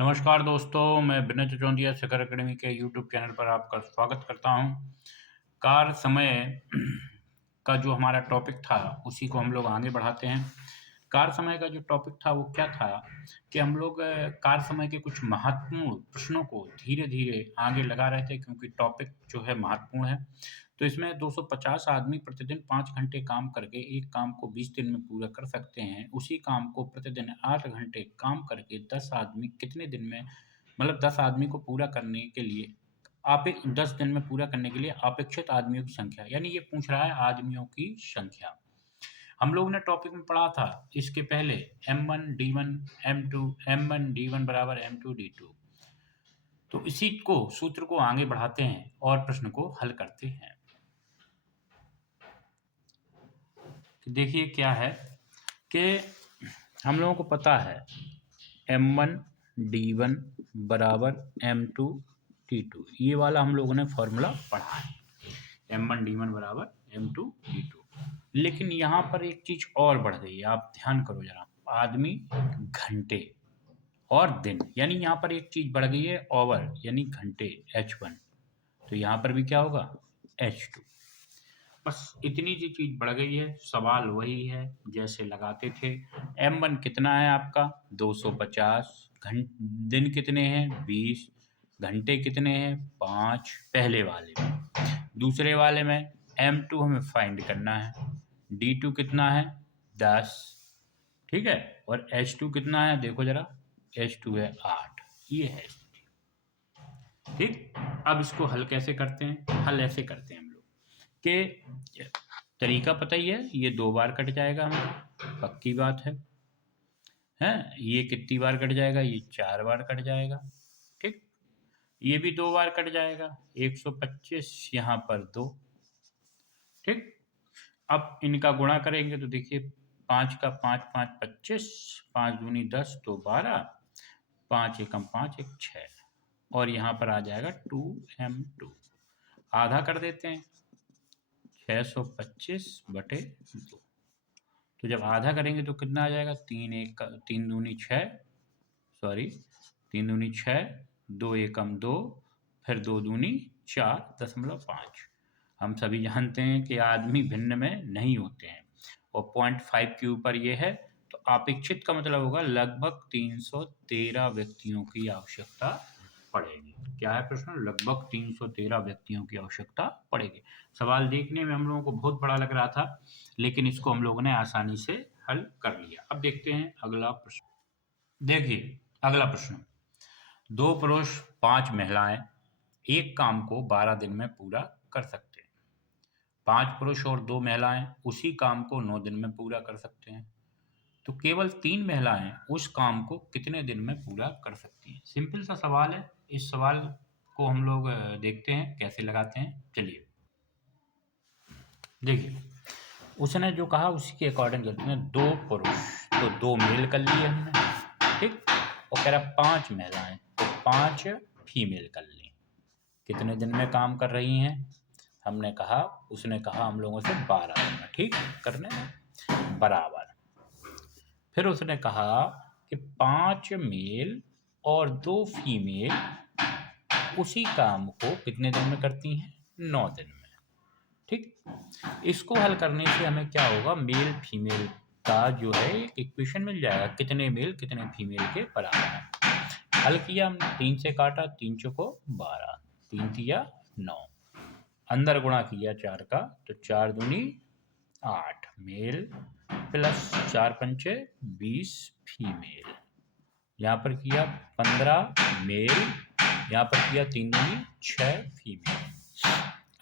नमस्कार दोस्तों, मैं विनय चचौंधिया शिखर अकेडमी के यूट्यूब चैनल पर आपका स्वागत करता हूं। कार्य समय का जो हमारा टॉपिक था, उसी को हम लोग आगे बढ़ाते हैं। कार्य समय का जो टॉपिक था, वो क्या था कि हम लोग कार्य समय के कुछ महत्वपूर्ण प्रश्नों को धीरे-धीरे आगे लगा रहे थे क्योंकि टॉपिक जो है महत्वपूर्ण है। तो इसमें 250 आदमी प्रतिदिन 5 घंटे काम करके एक काम को 20 दिन में पूरा कर सकते हैं। उसी काम को प्रतिदिन 8 घंटे काम करके 10 आदमी कितने दिन में मतलब 10 आदमी को पूरा करने के लिए 10 दिन में पूरा करने के लिए अपेक्षित आदमियों की संख्या, यानी ये पूछ रहा है आदमियों की संख्या। हम लोगों ने टॉपिक में पढ़ा था इसके पहले M1 D1 M2 M1 D1 बराबर M2 D2। तो इसी को सूत्र को आगे बढ़ाते हैं और प्रश्न को हल करते हैं। तो देखिए क्या है कि हम लोगों को पता है M1 D1 बराबर M2 D2, ये वाला हम लोगों ने फॉर्मूला पढ़ा है। M1 D1 बराबर M2 D2, लेकिन यहाँ पर एक चीज और बढ़ गई है, आप ध्यान करो जरा। आदमी, घंटे और दिन, यानी यहाँ पर एक चीज बढ़ गई है, ओवर यानी घंटे H1, तो यहाँ पर भी क्या होगा H2। बस इतनी सी चीज बढ़ गई है, सवाल वही है जैसे लगाते थे। M1 कितना है आपका 250, दिन कितने हैं 20, घंटे कितने हैं 5 पहले वाले में। दूसरे वाले में M2 हमें फाइंड करना है, D2 कितना है 10, ठीक है, और H2 कितना है देखो जरा, H2 है 8। ये है स्थिति, ठीक। अब इसको हल कैसे करते हैं? हल ऐसे करते हैं हम लोग के तरीका पता ही है, ये 2 बार कट जाएगा हमारा, पक्की बात है। ये कितनी बार कट जाएगा? ये 4 बार कट जाएगा, ठीक। ये भी 2 बार कट जाएगा, 125 यहाँ पर 2, ठीक। अब इनका गुणा करेंगे तो देखिए 5 का 5 5 25, 5 दूनी 10 तो 12, 5 एकम 5 एक 6, और यहाँ पर आ जाएगा 2M2। आधा कर देते हैं, 625/2। तो जब आधा करेंगे तो कितना आ जाएगा? 3 दूनी 6, सॉरी 3 दूनी 6, 2 एकम 2, फिर 2 दूनी 4.5। हम सभी जानते हैं कि आदमी भिन्न में नहीं होते हैं, और 0.5 के ऊपर ये है, तो अपेक्षित का मतलब होगा लगभग 313 व्यक्तियों की आवश्यकता पड़ेगी। क्या है प्रश्न? लगभग 313 व्यक्तियों की आवश्यकता पड़ेगी। सवाल देखने में हम लोगों को बहुत बड़ा लग रहा था, लेकिन इसको हम लोगों ने आसानी से हल कर लिया। अब देखते हैं अगला प्रश्न। देखिए अगला प्रश्न, 2 पुरुष 5 महिलाएं एक काम को 12 दिन में पूरा कर सकते हैं। 5 पुरुष और 2 महिलाएं उसी काम को 9 दिन में पूरा कर सकते हैं। तो केवल 3 महिलाएं उस काम को कितने दिन में पूरा कर सकती हैं? सिंपल सा सवाल है। इस सवाल को हम लोग देखते हैं कैसे लगाते हैं। चलिए देखिए, उसने जो कहा उसी के अकॉर्डिंग करते हैं। 2 पुरुष तो 2 मेल कर लिए हमने, ठीक, और कह रहा 5 महिलाएं तो 5 फीमेल कर ली। कितने दिन में काम कर रही हैं? हमने कहा, उसने कहा हम लोगों से 12 दिन में, ठीक, करने में बराबर। फिर उसने कहा कि 5 मेल और 2 फीमेल उसी काम को कितने दिन में करती हैं? 9 दिन में, ठीक। इसको हल करने से हमें क्या होगा? मेल फीमेल का जो है एक इक्वेशन मिल जाएगा, कितने मेल कितने फीमेल के बराबर है। हल किया हमने, 3 से काटा, 3 चौको 12, 3 तिया 9, अंदर गुणा किया 4 का, तो 4 दूनी 8 मेल प्लस 4 पंचे 20 फीमेल। यहाँ पर किया 15 मेल, यहाँ पर किया 3 दूनी 6 फीमेल।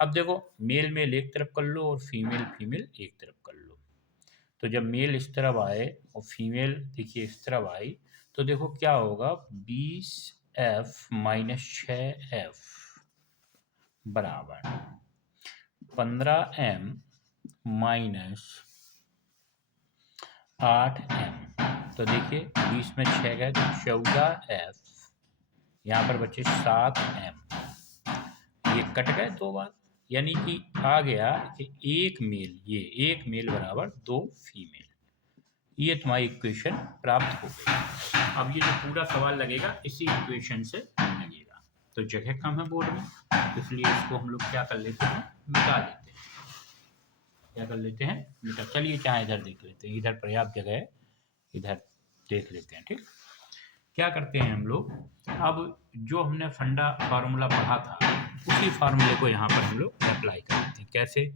अब देखो, मेल मेल एक तरफ कर लो और फीमेल फीमेल एक तरफ कर लो। तो जब मेल इस तरफ आए और फीमेल देखिए इस तरफ आई, तो देखो क्या होगा? 20F माइनस 6F बराबर 15M माइनस 8M। तो देखिए 20 में 6 गए तो 14F, यहाँ पर बचे 7M। ये कट गए 2 बार, यानी कि आ गया कि एक मेल बराबर 2 फीमेल। ये तुम्हारी इक्वेशन प्राप्त हो गई। अब ये जो पूरा सवाल लगेगा इसी इक्वेशन से लगेगा, तो जगह कम है बोर्ड में, इसलिए इसको हम लोग क्या कर लेते हैं, मिटा लेते हैं। क्या कर लेते हैं, मिटा। चलिए चाहे इधर देख लेते हैं, इधर पर्याप्त जगह है, इधर देख लेते हैं। ठीक, क्या करते हैं हम लोग, अब जो हमने फंडा फार्मूला पढ़ा था उसी फार्मूले को यहाँ पर हम लोग अप्लाई कर लेते हैं। कैसे,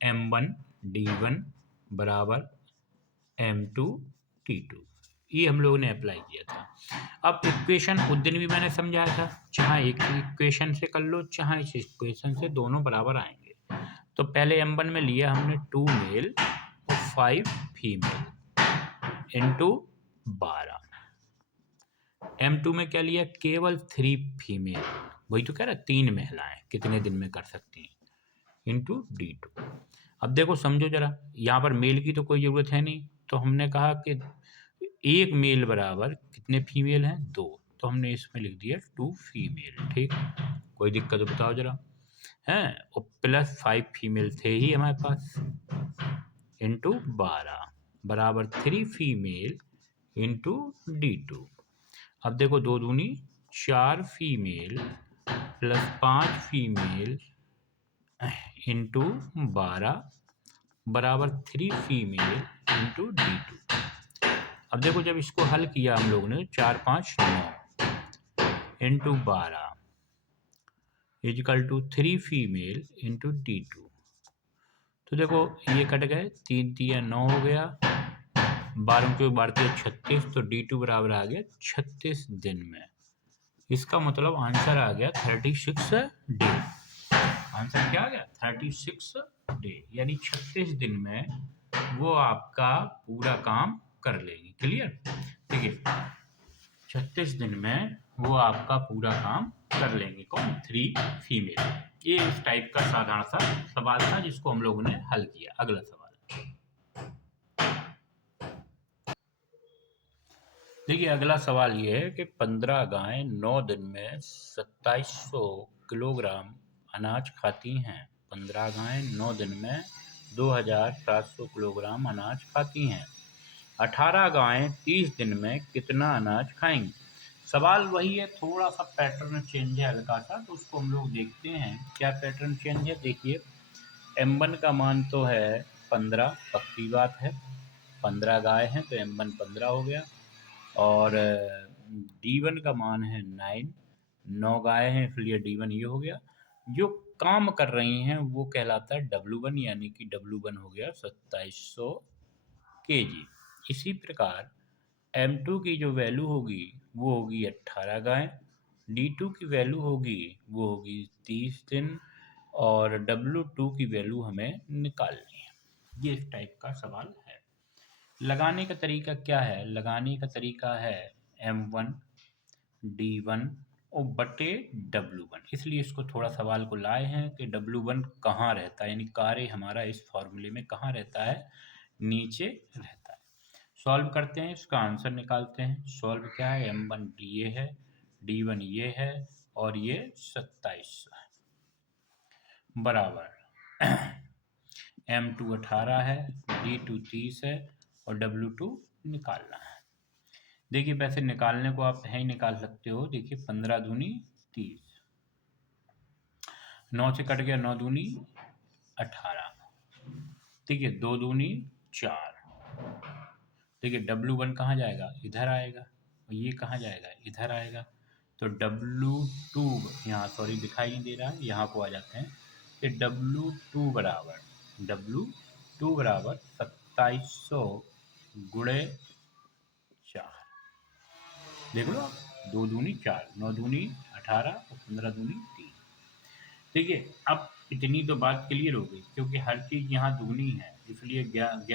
M1D1 बराबर M2T2, ये हम लोगों ने अप्लाई किया था। अब इक्वेशन उस दिन भी मैंने समझाया था, चाहे एक इक्वेशन से कर लो चाहे इस इक्वेशन से, दोनों बराबर आएंगे। तो पहले M1 में लिया हमने 2 मेल और 5 फीमेल इंटू 12। M2 में क्या लिया, केवल 3 फीमेल, वही तो कह रहा 3 महिलाएं कितने दिन में कर सकती हैं, इंटू D2। अब देखो समझो जरा, यहाँ पर मेल की तो कोई ज़रूरत है नहीं, तो हमने कहा कि एक मेल बराबर कितने फीमेल हैं, 2, तो हमने इसमें लिख दिया 2 फीमेल। ठीक, कोई दिक्कत बताओ जरा, हैं, और प्लस 5 फीमेल थे ही हमारे पास, इंटू 12 बराबर 3 फीमेल इंटू D2। अब देखो 2 दूनी 4 फीमेल प्लस 5 फीमेल इंटू 12 बराबर 3 फीमेल इंटू D2। अब देखो जब इसको हल किया हम लोग ने, 4 5 9 इंटू 12 इजिकल टू 3 फीमेल इंटू D2। तो देखो ये कट गए, 3 3 9 हो गया, 12 के 12 36, तो D2 बराबर आ गया 36 दिन में। इसका मतलब आंसर आ गया 36 डे। आंसर क्या आ गया, 36 डे, यानी 36 दिन में वो आपका पूरा काम कर लेंगे। क्लियर, देखिए 36 दिन में वो आपका पूरा काम कर लेंगे। कौन, 3 फीमेल। ये इस टाइप का साधारण सा सवाल था जिसको हम लोगों ने हल किया। अगला सवाल देखिए, अगला सवाल ये है कि 15 गायें 9 दिन में 2700 किलोग्राम अनाज खाती हैं। 15 गायें 9 दिन में 2700 किलोग्राम अनाज खाती हैं। 18 गायें 30 दिन में कितना अनाज खाएंगी। सवाल वही है, थोड़ा सा पैटर्न चेंज है हल्का सा, तो उसको हम लोग देखते हैं क्या पैटर्न चेंज है। देखिए M1 का मान तो है 15, पक्की बात है, 15 गाय हैं तो M1 15 हो गया, और D1 का मान है 9 गाय हैं इसलिए D1 ये हो गया। जो काम कर रही हैं वो कहलाता है W1, यानी कि W1 हो गया 2700 kg। इसी प्रकार M2 की जो वैल्यू होगी वो होगी 18 गाय, D2 की वैल्यू होगी वो होगी 30 दिन, और W2 की वैल्यू हमें निकालनी है। ये इस टाइप का सवाल है। लगाने का तरीका क्या है, लगाने का तरीका है M1 D1 और बटे W1, इसलिए इसको थोड़ा सवाल को लाए हैं कि W1 कहाँ रहता है, यानी कार्य हमारा इस फॉर्मूले में कहाँ रहता है, नीचे रहता है। सॉल्व करते हैं, इसका आंसर निकालते हैं। सॉल्व क्या है, M1 ये है, D1 ये है, और ये 27 बराबर M2 18 है, D2 30 है, और W2 निकालना है। देखिए वैसे निकालने को आप है ही निकाल सकते हो। देखिए 15 दूनी 30, 9 से कट गया, 9 दूनी 18, देखिए 2 दूनी 4, देखिए W1 कहाँ जाएगा, इधर आएगा, और ये कहाँ जाएगा, इधर आएगा, तो W2 यहाँ सॉरी दिखाई नहीं दे रहा है, यहाँ को आ जाते हैं, कि W2 बराबर 2700 गुणे 4, देख लो आप, 2 दूनी 4, 9 दूनी 18 और 15 दूनी 30। देखिए अब इतनी तो बात क्लियर हो गई, क्योंकि हर चीज़ यहाँ दूनी है, इसलिए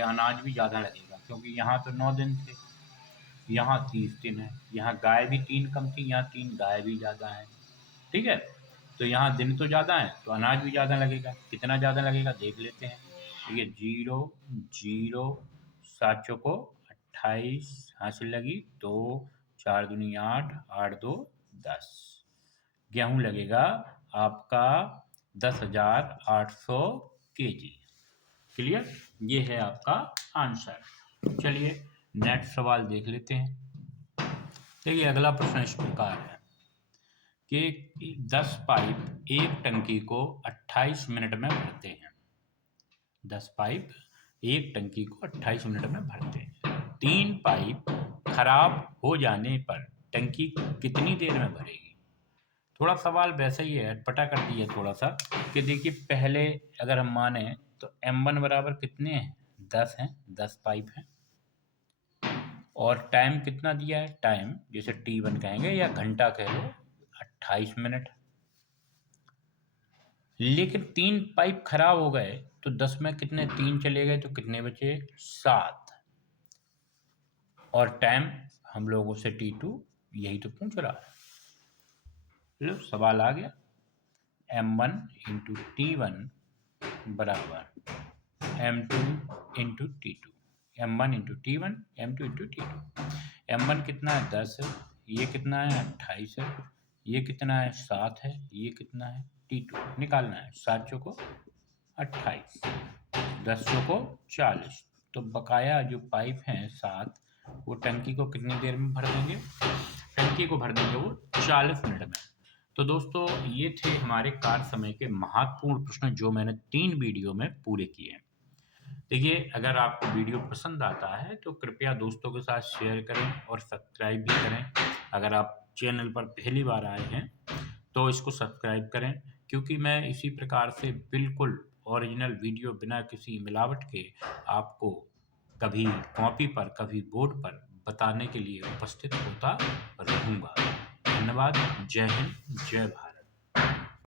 अनाज भी ज़्यादा लगेगा, क्योंकि यहाँ तो 9 दिन थे, यहाँ 30 दिन है, यहाँ गाय भी 3 कम थी, यहाँ 3 गाय भी ज़्यादा है। ठीक है, तो यहाँ दिन तो ज़्यादा है तो अनाज भी ज़्यादा लगेगा। कितना ज़्यादा लगेगा देख लेते हैं। देखिए 0 0 7 चौको 28 हासिल लगी, 2 4 दूनी 8 8 2 10, गेहूँ लगेगा आपका 10,800 kg। क्लियर, ये है आपका आंसर। चलिए नेक्स्ट सवाल देख लेते हैं। देखिए अगला प्रश्न इस प्रकार है कि 10 पाइप एक टंकी को 28 मिनट में भरते हैं। 10 पाइप एक टंकी को 28 मिनट में भरते हैं। 3 पाइप खराब हो जाने पर टंकी कितनी देर में भरेगी? थोड़ा सवाल वैसा ही है, अटपटा कर दिया थोड़ा सा कि देखिए पहले अगर हम माने तो M1 बराबर कितने हैं? 10 हैं, 10 पाइप हैं और टाइम कितना दिया है? टाइम जैसे T1 कहेंगे या घंटा कह लो 28 मिनट। लेकिन 3 पाइप खराब हो गए तो 10 में कितने 3 चले गए तो कितने बचे? 7। और टाइम हम लोगों से T2 यही तो पूछ रहा है। लो सवाल आ गया, M1 इंटू T1 बराबर M2 into T2। M1 into T1, M2 into T2। M1 कितना है? 10 है। ये कितना है? 28 है। ये कितना है? 7 है। ये कितना है? T2 निकालना है। 7 चौको 28, 10 चौको 40। तो बकाया जो पाइप हैं 7 वो टंकी को कितनी देर में भर देंगे? टंकी को भर देंगे वो 40 मिनट में। तो दोस्तों ये थे हमारे कार्य समय के महत्वपूर्ण प्रश्न जो मैंने 3 वीडियो में पूरे किए हैं। देखिए अगर आपको वीडियो पसंद आता है तो कृपया दोस्तों के साथ शेयर करें और सब्सक्राइब भी करें। अगर आप चैनल पर पहली बार आए हैं तो इसको सब्सक्राइब करें, क्योंकि मैं इसी प्रकार से बिल्कुल ओरिजिनल वीडियो बिना किसी मिलावट के आपको कभी कॉपी पर कभी बोर्ड पर बताने के लिए उपस्थित होता रहूँगा। धन्यवाद। जय हिंद, जय भारत।